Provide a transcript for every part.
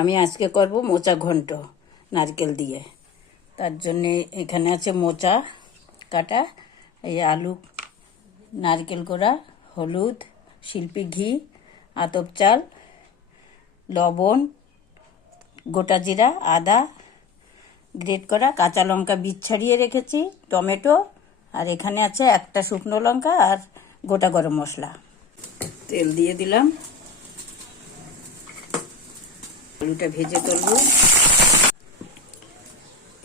আমি আজকে করব মোচা ঘন্ট নারকেল দিয়ে। তার জন্যে এখানে আছে মোচা কাটা, এই আলু, নারকেল কোড়া, হলুদ, শিল্পী ঘি, আতপ চাল, লবণ, গোটা জিরা, আদা গ্রেট করা, কাঁচা লঙ্কা বীজ ছাড়িয়ে রেখেছি, টমেটো, আর এখানে আছে একটা শুকনো লঙ্কা আর গোটা গরম মশলা। তেল দিয়ে দিলাম, আলুটা ভেজে তুলব।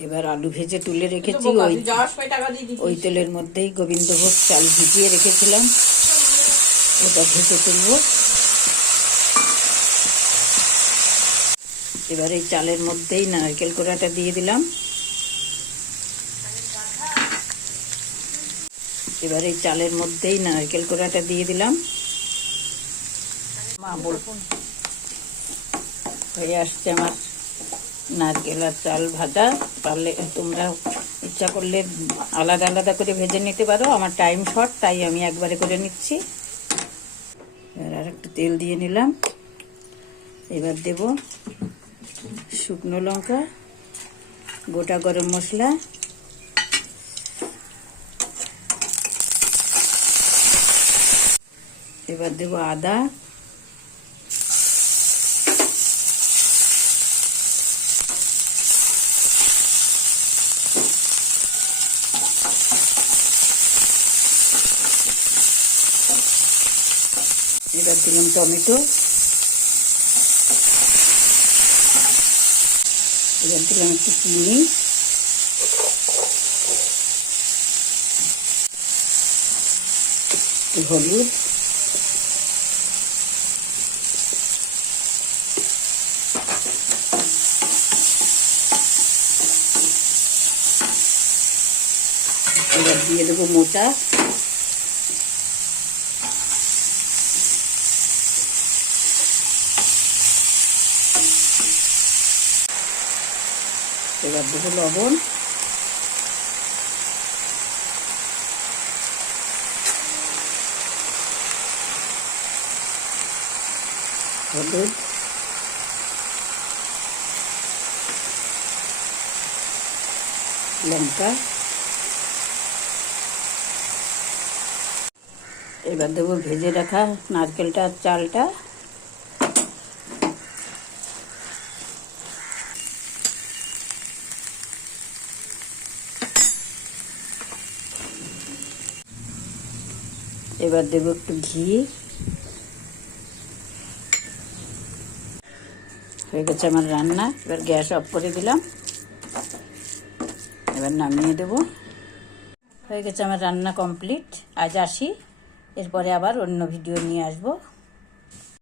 এবার আলু ভেজে তুলে রেখেছি ওই তেলের মধ্যেই গোবিন্দভোগ চাল ভিজিয়ে রেখেছিলাম, ওটা ভেজে তুলব। এবার এই চালের মধ্যেই নারকেল কোড়াটা দিয়ে দিলাম। এবার এই চালের মধ্যেই নারকেল কোড়াটা দিয়ে দিলাম। মা বলুন, হয়ে আসছে আমার নারকেল আর চাল ভাজা। পারলে তোমরা ইচ্ছা করলে আলাদা আলাদা করে ভেজে নিতে পারো, আমার টাইম শর্ট তাই আমি একবারে করে নিচ্ছি। এবার আর একটু তেল দিয়ে নিলাম। এবার দেব শুকনো লঙ্কা, গোটা গরম মশলা, এবার দেব আদা, এবার দিলাম টমেটো, এবার দিলাম একটু চিনি, একটু হলুদ, এবার দিয়ে দেবো মোচা, এবার দেবো লবণ, হলুদ, লঙ্কা, এবার দেবো ভেজে রাখা নারকেলটা আর চালটা, এবার দেবো একটু ঘি। হয়ে গেছে আমার রান্না। এবার গ্যাস অফ করে দিলাম, এবার নামিয়ে দেব। হয়ে গেছে আমার রান্না কমপ্লিট। আজ আসি, এরপরে আবার অন্য ভিডিও নিয়ে আসবো।